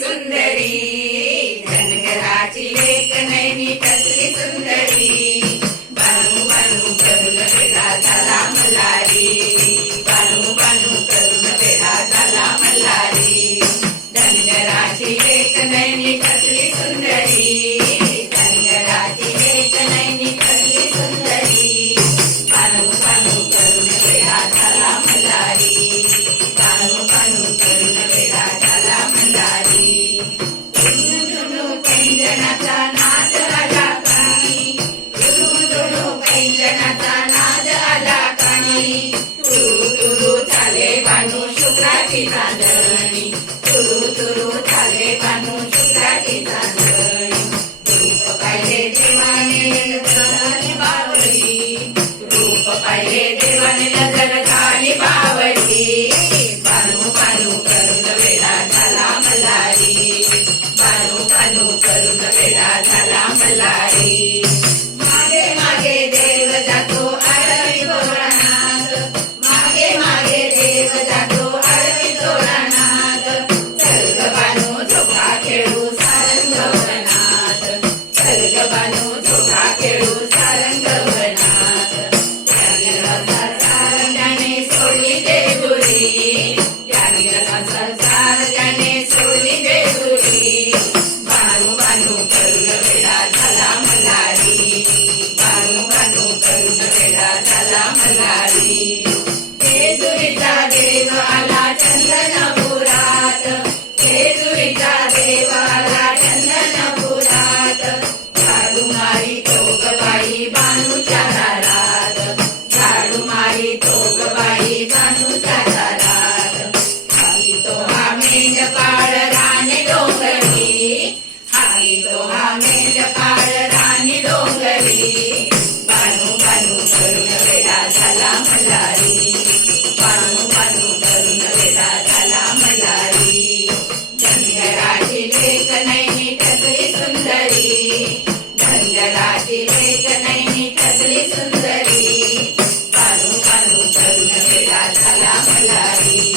सुंदरी, धनगराची लेक नैनी कसली सुंदरी, बानू बानू करून वेडा झाला मल्हारी, बानू बानू करून वेडा झाला मल्हारी, धनगराची लेक नैनी कसली सुंदरी, धनगराची लेक नैनी कसली सुंदरी, बानू बानू करून वेडा झाला मल्हारी, बानू बानू करून वेडा झाला मल्हारी. झुणू पैंजणाचा नाद आला कानी, झुणू पैंजणाचा नाद आला कानी, तुरु तुरु झाले बानू शुक्राची चांदणी, तुरु तुरु झाले बानू शुक्राची चांदणी, रूप पाहिले देवाने नजर झाली बावली, रूप पाहिले देवाने नजर झाली बावली, बानू बानू करून वेडा झाला मल्हारी, बानू बानू करून वेडा झाला मल्हारी. मागे मागे देव जातो आरती तोरणात, मागे मागे देव जातो आरती तोरणात, चल ग बानू झोका खेळू सारंग वनात, चल ग बानू झोका खेळू सारंग वनात, त्याने सोडली देगुरी, त्याने संसार त्याने सोडली देगुरी, बानू बानू करून वेडा झाला मल्हारी, बानू बानू करून वेडा झाला मल्हारी. जेजुरीचा देव आला चंदनपुरात, जेजुरीचा देव आला चंदनपुरात, झाडू मारी तोगबाई बानूच्या दारात, झाडू मारी तोगबाई बानूच्या दारात, हाही तो हा मेंढपाळ राणी डोंगरी, हाही तो हा मेंढपाळ राणी डोंगरी, बानू बानू करून वेडा झाला मल्हारी, बानू बानू करून वेडा झाला मल्हारी. धनगराची लेक नैनी कसली सुंदरी, धनगराची लेक नैनी कसली सुंदरी, बानू बानू करून वेडा झाला मल्हारी,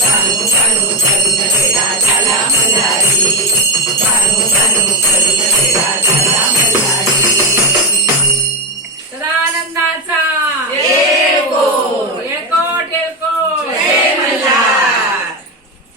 बानू बानू करून वेडा झाला मल्हारी, बानू बानू करून